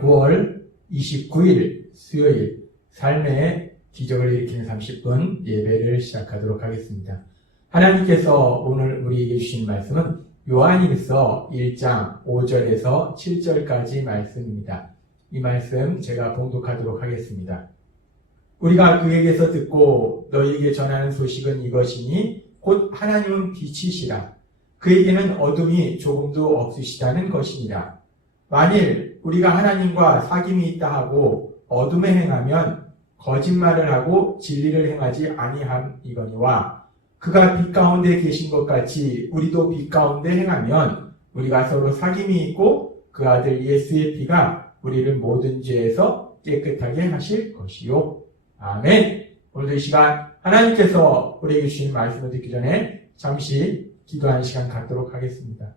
9월 29일 수요일 삶의 기적을 일으키는 30분 예배를 시작하도록 하겠습니다. 하나님께서 오늘 우리에게 주신 말씀은 요한일서 1장 5절에서 7절까지 말씀입니다. 이 말씀 제가 봉독하도록 하겠습니다. 우리가 그에게서 듣고 너희에게 전하는 소식은 이것이니 곧 하나님은 빛이시라. 그에게는 어둠이 조금도 없으시다는 것이니라. 만일 우리가 하나님과 사귐이 있다 하고 어둠에 행하면 거짓말을 하고 진리를 행하지 아니함이거니와 그가 빛 가운데 계신 것 같이 우리도 빛 가운데 행하면 우리가 서로 사귐이 있고 그 아들 예수의 피가 우리를 모든 죄에서 깨끗하게 하실 것이요. 아멘. 오늘도 이 시간 하나님께서 우리에게 주신 말씀을 듣기 전에 잠시 기도하는 시간 갖도록 하겠습니다.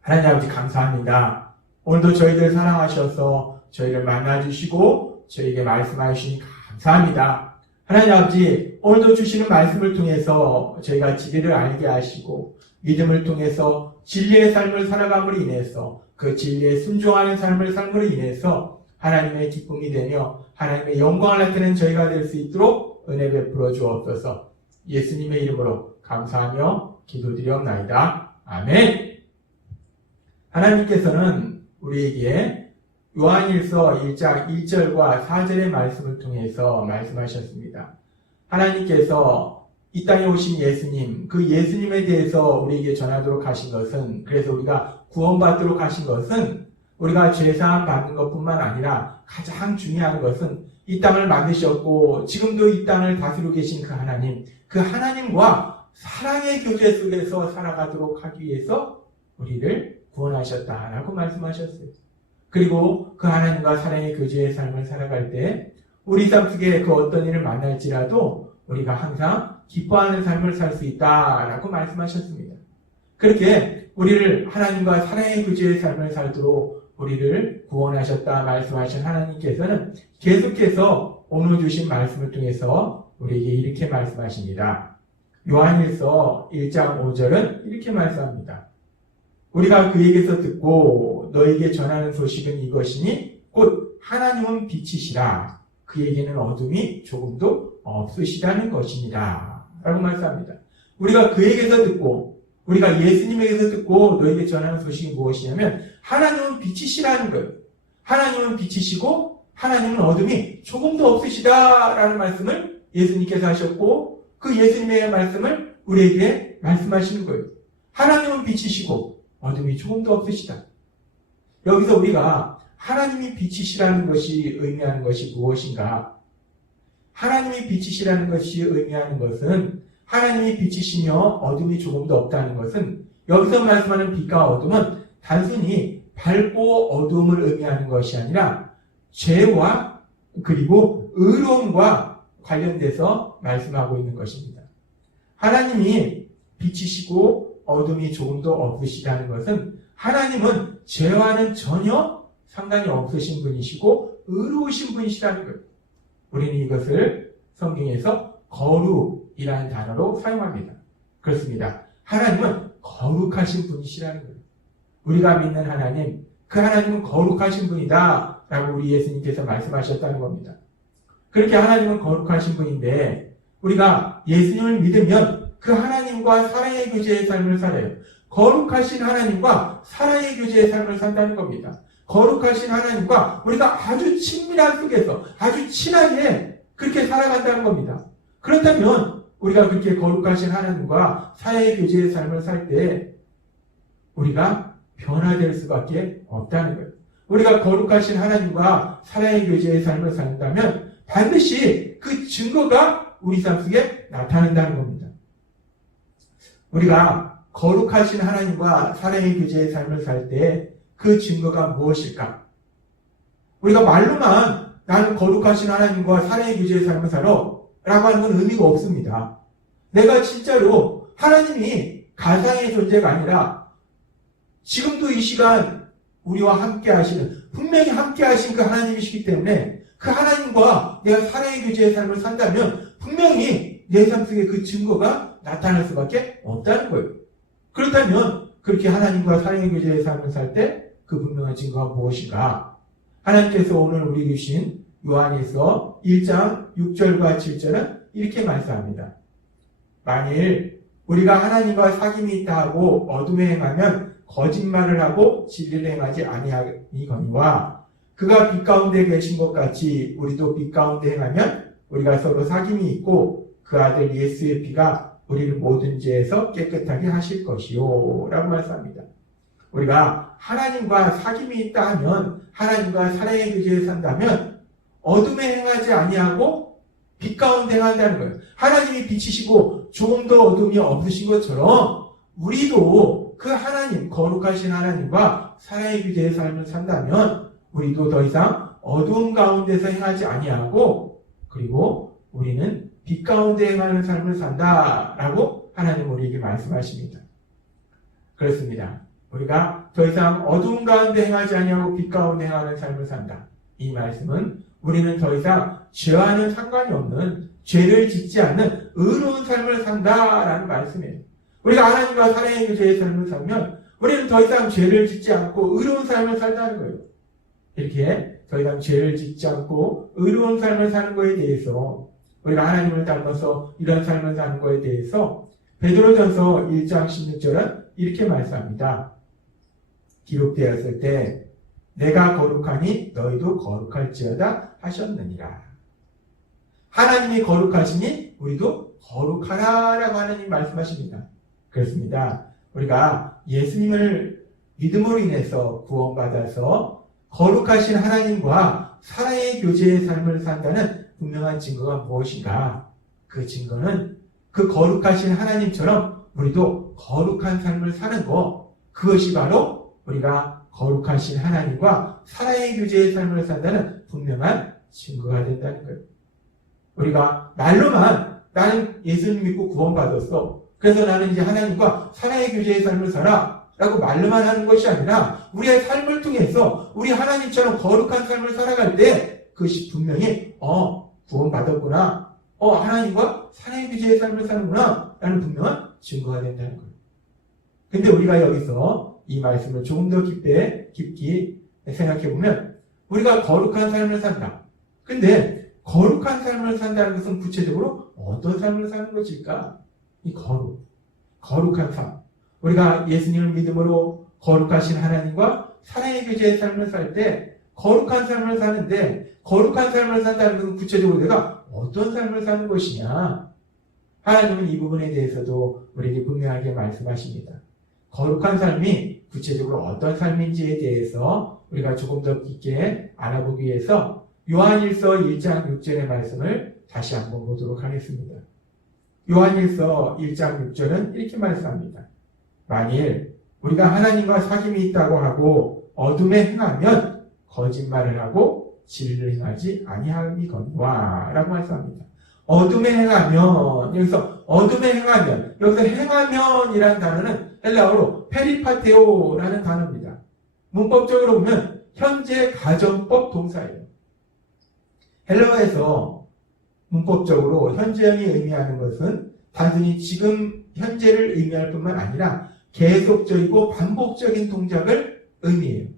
하나님 아버지 감사합니다. 오늘도 저희들 사랑하셔서 저희를 만나주시고 저희에게 말씀하시니 감사합니다. 하나님 아버지 오늘도 주시는 말씀을 통해서 저희가 진리를 알게 하시고 믿음을 통해서 진리의 삶을 살아감으로 인해서 그 진리에 순종하는 삶을 삶으로 인해서 하나님의 기쁨이 되며 하나님의 영광을 나타내는 저희가 될 수 있도록 은혜 베풀어 주옵소서. 예수님의 이름으로 감사하며 기도드리옵나이다. 아멘. 하나님께서는 우리에게 요한일서 1장 1절과 4절의 말씀을 통해서 말씀하셨습니다. 하나님께서 이 땅에 오신 예수님, 그 예수님에 대해서 우리에게 전하도록 하신 것은, 그래서 우리가 구원받도록 하신 것은 우리가 죄사함 받는 것뿐만 아니라 가장 중요한 것은 이 땅을 만드셨고 지금도 이 땅을 다스리고 계신 그 하나님, 그 하나님과 사랑의 교제 속에서 살아가도록 하기 위해서 우리를 구원하셨다라고 말씀하셨어요. 그리고 그 하나님과 사랑의 교제의 삶을 살아갈 때 우리 삶 속에 그 어떤 일을 만날지라도 우리가 항상 기뻐하는 삶을 살 수 있다라고 말씀하셨습니다. 그렇게 우리를 하나님과 사랑의 교제의 삶을 살도록 우리를 구원하셨다 말씀하신 하나님께서는 계속해서 오늘 주신 말씀을 통해서 우리에게 이렇게 말씀하십니다. 요한일서 1장 5절은 이렇게 말씀합니다. 우리가 그에게서 듣고 너에게 전하는 소식은 이것이니 곧 하나님은 빛이시라. 그에게는 어둠이 조금도 없으시다는 것이니라. 라고 말씀합니다. 우리가 그에게서 듣고 우리가 예수님에게서 듣고 너에게 전하는 소식이 무엇이냐면 하나님은 빛이시라는 거예요. 하나님은 빛이시고 하나님은 어둠이 조금도 없으시다라는 말씀을 예수님께서 하셨고 그 예수님의 말씀을 우리에게 말씀하시는 거예요. 하나님은 빛이시고 어둠이 조금도 없으시다. 여기서 우리가 하나님이 빛이시라는 것이 의미하는 것이 무엇인가? 하나님이 빛이시라는 것이 의미하는 것은 하나님이 빛이시며 어둠이 조금도 없다는 것은 여기서 말씀하는 빛과 어둠은 단순히 밝고 어둠을 의미하는 것이 아니라 죄와 그리고 의로움과 관련돼서 말씀하고 있는 것입니다. 하나님이 빛이시고 어둠이 조금도 없으시다는 것은 하나님은 죄와는 전혀 상관이 없으신 분이시고 의로우신 분이시라는 거예요. 우리는 이것을 성경에서 거룩이라는 단어로 사용합니다. 그렇습니다. 하나님은 거룩하신 분이시라는 거예요. 우리가 믿는 하나님, 그 하나님은 거룩하신 분이다 라고 우리 예수님께서 말씀하셨다는 겁니다. 그렇게 하나님은 거룩하신 분인데 우리가 예수님을 믿으면 그 하나님과 사랑의 교제의 삶을 살아요. 거룩하신 하나님과 사랑의 교제의 삶을 산다는 겁니다. 거룩하신 하나님과 우리가 아주 친밀한 속에서 아주 친하게 그렇게 살아간다는 겁니다. 그렇다면 우리가 그렇게 거룩하신 하나님과 사랑의 교제의 삶을 살 때 우리가 변화될 수밖에 없다는 거예요. 우리가 거룩하신 하나님과 사랑의 교제의 삶을 산다면 반드시 그 증거가 우리 삶 속에 나타난다는 겁니다. 우리가 거룩하신 하나님과 사랑의 교제의 삶을 살 때 그 증거가 무엇일까? 우리가 말로만 나는 거룩하신 하나님과 사랑의 교제의 삶을 살아 라고 하는 건 의미가 없습니다. 내가 진짜로 하나님이 가상의 존재가 아니라 지금도 이 시간 우리와 함께 하시는 분명히 함께 하신 그 하나님이시기 때문에 그 하나님과 내가 사랑의 교제의 삶을 산다면 분명히 내 삶 속에 그 증거가 나타날 수밖에 없다는 거예요. 그렇다면 그렇게 하나님과 사랑의 교제의 삶을 살 때 그 분명한 증거가 무엇인가? 하나님께서 오늘 우리 주신 요한일서 1장 6절과 7절은 이렇게 말씀합니다. 만일 우리가 하나님과 사귐이 있다 하고 어둠에 행하면 거짓말을 하고 진리를 행하지 아니하니거니와 그가 빛 가운데 계신 것 같이 우리도 빛 가운데 행하면 우리가 서로 사귐이 있고 그 아들 예수의 피가 우리를 모든 죄에서 깨끗하게 하실 것이요 라고 말씀합니다. 우리가 하나님과 사귐이 있다 하면, 하나님과 사랑의 교제에 산다면 어둠에 행하지 아니하고 빛 가운데 행한다는 거예요. 하나님이 빛이시고 조금 더 어둠이 없으신 것처럼 우리도 그 하나님, 거룩하신 하나님과 사랑의 교제의 삶을 산다면 우리도 더 이상 어두운 가운데서 행하지 아니하고, 그리고 우리는 빛 가운데 행하는 삶을 산다라고 하나님 우리에게 말씀하십니다. 그렇습니다. 우리가 더 이상 어두운 가운데 행하지 아니하고 빛 가운데 행하는 삶을 산다. 이 말씀은 우리는 더 이상 죄와는 상관이 없는, 죄를 짓지 않는 의로운 삶을 산다라는 말씀이에요. 우리가 하나님과 사랑의 교제의 삶을 살면 우리는 더 이상 죄를 짓지 않고 의로운 삶을 산다는 거예요. 이렇게 더 이상 죄를 짓지 않고 의로운 삶을 사는 것에 대해서, 우리가 하나님을 닮아서 이런 삶을 사는 것에 대해서 베드로전서 1장 16절은 이렇게 말씀합니다. 기록되었을 때 내가 거룩하니 너희도 거룩할지어다 하셨느니라. 하나님이 거룩하시니 우리도 거룩하라라고 하나님 말씀하십니다. 그렇습니다. 우리가 예수님을 믿음으로 인해서 구원받아서 거룩하신 하나님과 사랑의 교제의 삶을 산다는 분명한 증거가 무엇인가? 그 증거는 그 거룩하신 하나님처럼 우리도 거룩한 삶을 사는 것, 그것이 바로 우리가 거룩하신 하나님과 사랑의 교제의 삶을 산다는 분명한 증거가 된다는 거예요. 우리가 말로만 나는 예수님 믿고 구원받았어, 그래서 나는 이제 하나님과 사랑의 교제의 삶을 살아 라고 말로만 하는 것이 아니라 우리의 삶을 통해서 우리 하나님처럼 거룩한 삶을 살아갈 때 그것이 분명히 구원받았구나, 하나님과 사랑의 교제의 삶을 사는구나 라는 분명한 증거가 된다는 거예요. 근데 우리가 여기서 이 말씀을 조금 더 깊이 생각해 보면 우리가 거룩한 삶을 산다. 근데 거룩한 삶을 산다는 것은 구체적으로 어떤 삶을 사는 것일까? 이 거룩한 삶. 우리가 예수님을 믿음으로 거룩하신 하나님과 사랑의 교제의 삶을 살 때 거룩한 삶을 사는데, 거룩한 삶을 산다는 것은 구체적으로 내가 어떤 삶을 사는 것이냐? 하나님은 이 부분에 대해서도 우리에게 분명하게 말씀하십니다. 거룩한 삶이 구체적으로 어떤 삶인지에 대해서 우리가 조금 더 깊게 알아보기 위해서 요한일서 1장 6절의 말씀을 다시 한번 보도록 하겠습니다. 요한일서 1장 6절은 이렇게 말씀합니다. 만일 우리가 하나님과 사귐이 있다고 하고 어둠에 행하면 거짓말을 하고 진리를 행하지 아니하니거니와 라고 말씀합니다. 어둠에 행하면, 여기서 어둠에 행하면, 여기서 행하면이라는 단어는 헬라어로 페리파테오라는 단어입니다. 문법적으로 보면 현재 가정법 동사예요. 헬라어에서 문법적으로 현재형이 의미하는 것은 단순히 지금 현재를 의미할 뿐만 아니라 계속적이고 반복적인 동작을 의미해요.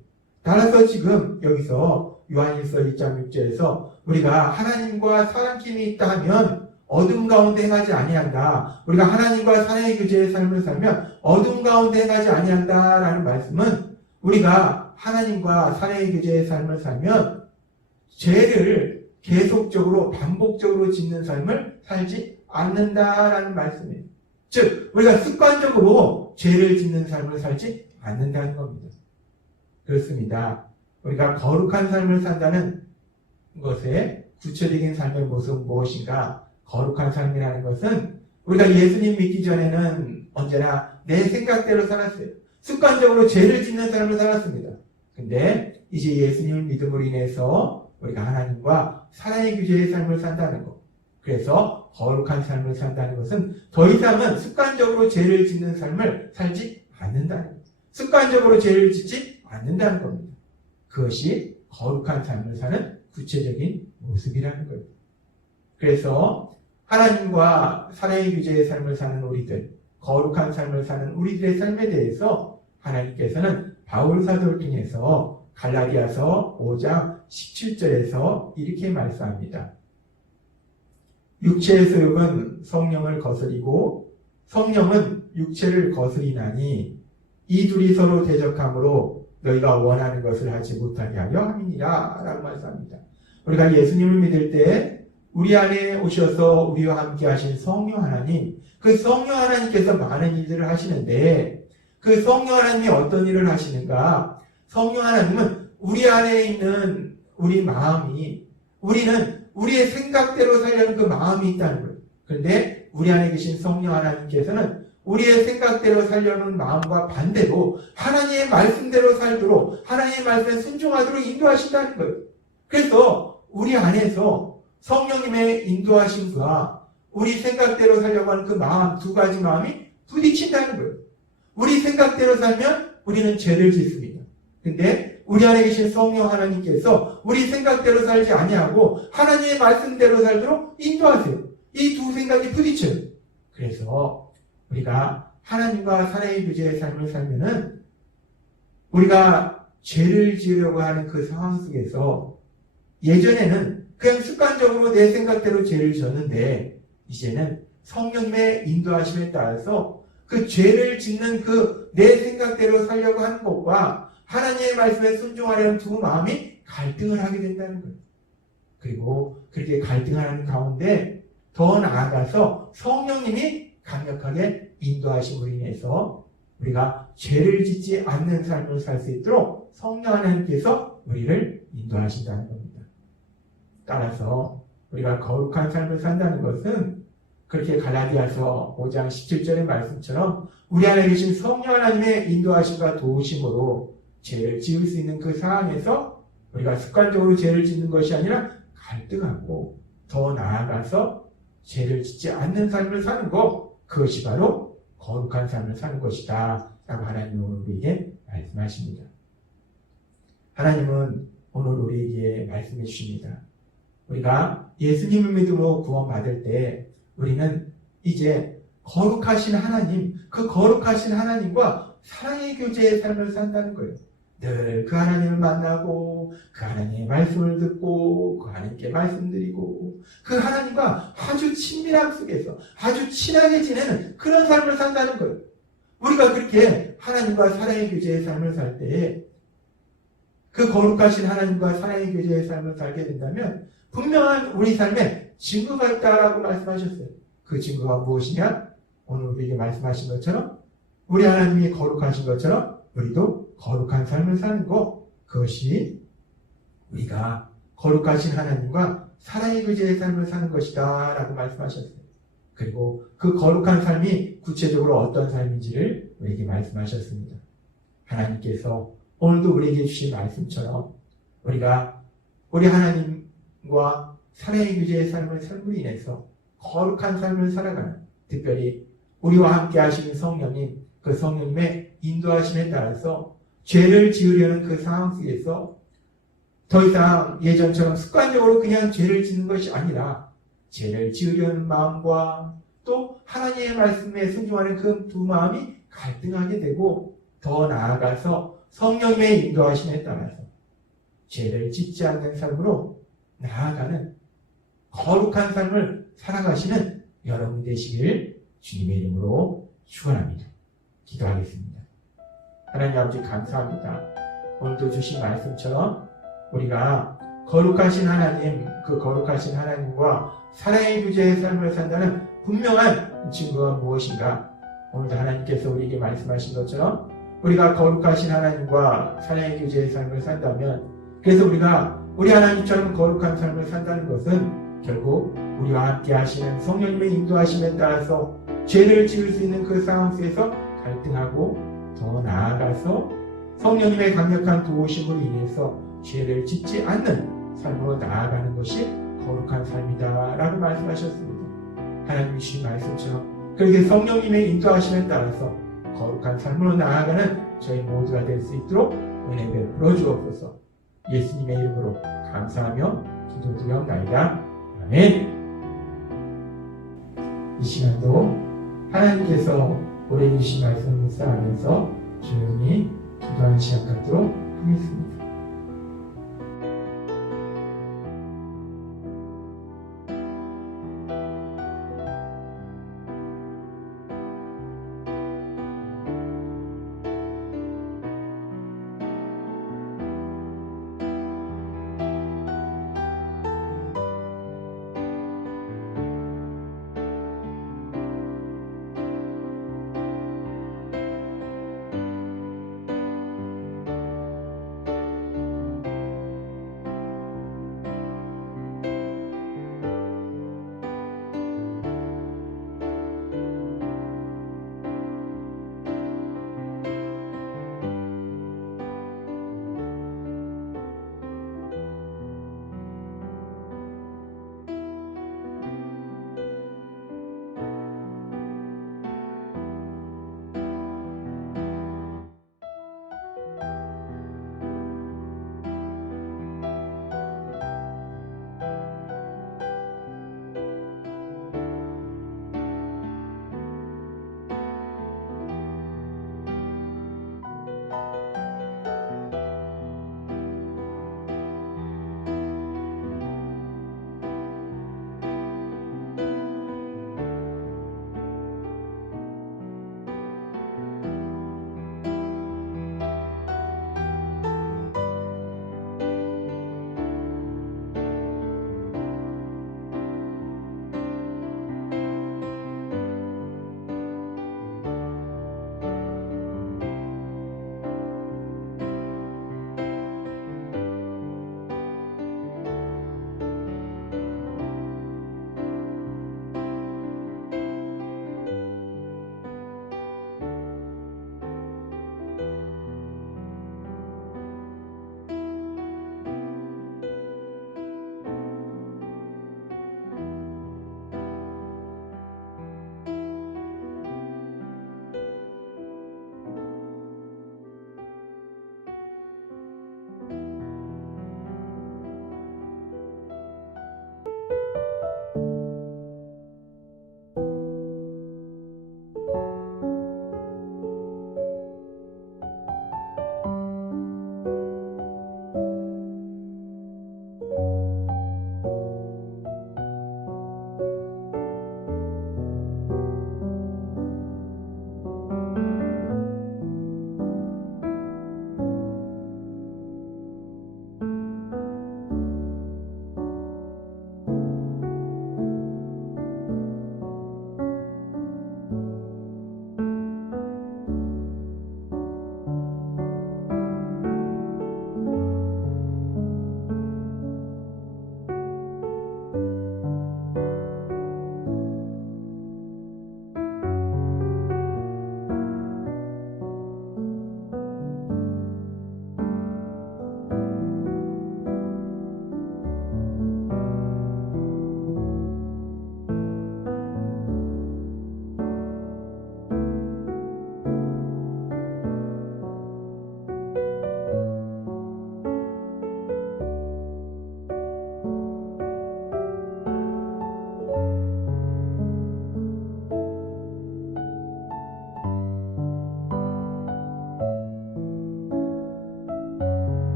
따라서 지금 여기서 요한일서 1장 6절에서 우리가 하나님과 사랑낌이 있다 하면 어둠 가운데 행하지 아니한다, 우리가 하나님과 사랑의 교제의 삶을 살면 어둠 가운데 행하지 아니한다라는 말씀은 우리가 하나님과 사랑의 교제의 삶을 살면 죄를 계속적으로 반복적으로 짓는 삶을 살지 않는다라는 말씀이에요. 즉 우리가 습관적으로 죄를 짓는 삶을 살지 않는다는 겁니다. 그렇습니다. 우리가 거룩한 삶을 산다는 것의 구체적인 삶의 모습은 무엇인가? 거룩한 삶이라는 것은 우리가 예수님 믿기 전에는 언제나 내 생각대로 살았어요. 습관적으로 죄를 짓는 삶을 살았습니다. 근데 이제 예수님을 믿음으로 인해서 우리가 하나님과 사랑의 교제의 삶을 산다는 것, 그래서 거룩한 삶을 산다는 것은 더 이상은 습관적으로 죄를 짓는 삶을 살지 않는다는 것, 습관적으로 죄를 짓지 않는다는 겁니다. 그것이 거룩한 삶을 사는 구체적인 모습이라는 거예요. 그래서 하나님과 사랑의 교제의 삶을 사는 우리들, 거룩한 삶을 사는 우리들의 삶에 대해서 하나님께서는 바울 사도를 통해서 갈라디아서 5장 17절에서 이렇게 말씀합니다. 육체의 소욕은 성령을 거스리고 성령은 육체를 거스리나니 이 둘이 서로 대적함으로 너희가 원하는 것을 하지 못하게 하려 함이니라 라고 말씀합니다. 우리가 예수님을 믿을 때 우리 안에 오셔서 우리와 함께 하신 성령 하나님, 그 성령 하나님께서 많은 일들을 하시는데 그 성령 하나님이 어떤 일을 하시는가? 성령 하나님은 우리 안에 있는 우리 마음이, 우리는 우리의 생각대로 살려는 그 마음이 있다는 거예요. 그런데 우리 안에 계신 성령 하나님께서는 우리의 생각대로 살려는 마음과 반대로 하나님의 말씀대로 살도록, 하나님의 말씀에 순종하도록 인도하신다는 거예요. 그래서 우리 안에서 성령님의 인도하심과 우리 생각대로 살려고 하는 그 마음, 두 가지 마음이 부딪힌다는 거예요. 우리 생각대로 살면 우리는 죄를 짓습니다. 근데 우리 안에 계신 성령 하나님께서 우리 생각대로 살지 아니하고 하나님의 말씀대로 살도록 인도하세요. 이 두 생각이 부딪혀요. 그래서 우리가 하나님과 사랑의 교제의 삶을 살면은 우리가 죄를 지으려고 하는 그 상황 속에서 예전에는 그냥 습관적으로 내 생각대로 죄를 졌는데 이제는 성령님의 인도하심에 따라서 그 죄를 짓는 그 내 생각대로 살려고 하는 것과 하나님의 말씀에 순종하려는 두 마음이 갈등을 하게 된다는 거예요. 그리고 그렇게 갈등하는 가운데 더 나아가서 성령님이 강력하게 인도하심으로 인해서 우리가 죄를 짓지 않는 삶을 살 수 있도록 성령 하나님께서 우리를 인도하신다는 겁니다. 따라서 우리가 거룩한 삶을 산다는 것은 그렇게 갈라디아서 5장 17절의 말씀처럼 우리 안에 계신 성령 하나님의 인도하심과 도우심으로 죄를 지을 수 있는 그 상황에서 우리가 습관적으로 죄를 짓는 것이 아니라 갈등하고 더 나아가서 죄를 짓지 않는 삶을 사는 것, 그것이 바로 거룩한 삶을 사는 것이다 라고 하나님은 우리에게 말씀하십니다. 하나님은 오늘 우리에게 말씀해 주십니다. 우리가 예수님을 믿음으로 구원받을 때 우리는 이제 거룩하신 하나님, 그 거룩하신 하나님과 사랑의 교제의 삶을 산다는 거예요. 늘 그 하나님을 만나고 그 하나님의 말씀을 듣고 그 하나님께 말씀드리고 그 하나님과 아주 친밀함 속에서 아주 친하게 지내는 그런 삶을 산다는 거예요. 우리가 그렇게 하나님과 사랑의 교제의 삶을 살 때에 그 거룩하신 하나님과 사랑의 교제의 삶을 살게 된다면 분명한 우리 삶에 증거가 있다라고 말씀하셨어요. 그 증거가 무엇이냐? 오늘 우리에게 말씀하신 것처럼 우리 하나님이 거룩하신 것처럼 우리도 거룩한 삶을 사는 것, 그것이 우리가 거룩하신 하나님과 사랑의 교제의 삶을 사는 것이다 라고 말씀하셨어요. 그리고 그 거룩한 삶이 구체적으로 어떤 삶인지를 우리에게 말씀하셨습니다. 하나님께서 오늘도 우리에게 주신 말씀처럼 우리가 우리 하나님과 사랑의 교제의 삶을 삶으로 인해서 거룩한 삶을 살아가는, 특별히 우리와 함께 하시는 성령님, 그 성령님의 인도하심에 따라서 죄를 지으려는 그 상황 속에서 더 이상 예전처럼 습관적으로 그냥 죄를 짓는 것이 아니라 죄를 지으려는 마음과 또 하나님의 말씀에 순종하는 그 두 마음이 갈등하게 되고 더 나아가서 성령님의 인도하심에 따라서 죄를 짓지 않는 삶으로 나아가는 거룩한 삶을 살아가시는 여러분이 되시길 주님의 이름으로 축원합니다. 기도하겠습니다. 하나님 아버지 감사합니다. 오늘도 주신 말씀처럼 우리가 거룩하신 하나님, 그 거룩하신 하나님과 사랑의 교제의 삶을 산다는 분명한 증거가 무엇인가? 오늘도 하나님께서 우리에게 말씀하신 것처럼 우리가 거룩하신 하나님과 사랑의 교제의 삶을 산다면, 그래서 우리가 우리 하나님처럼 거룩한 삶을 산다는 것은 결국 우리와 함께 하시는 성령님의 인도하심에 따라서 죄를 지을 수 있는 그 상황 속에서 갈등하고 더 나아가서 성령님의 강력한 도우심으로 인해서 죄를 짓지 않는 삶으로 나아가는 것이 거룩한 삶이다 라고 말씀하셨습니다. 하나님이 주신 말씀처럼 그렇게 성령님의 인도하심에 따라서 거룩한 삶으로 나아가는 저희 모두가 될 수 있도록 은혜 베풀어 주옵소서. 예수님의 이름으로 감사하며 기도드리옵나이다. 아멘. 이 시간도 하나님께서 우리에게 주신 말씀을 묵상하면서 조용히 기도하는 시간 갖도록 하겠습니다.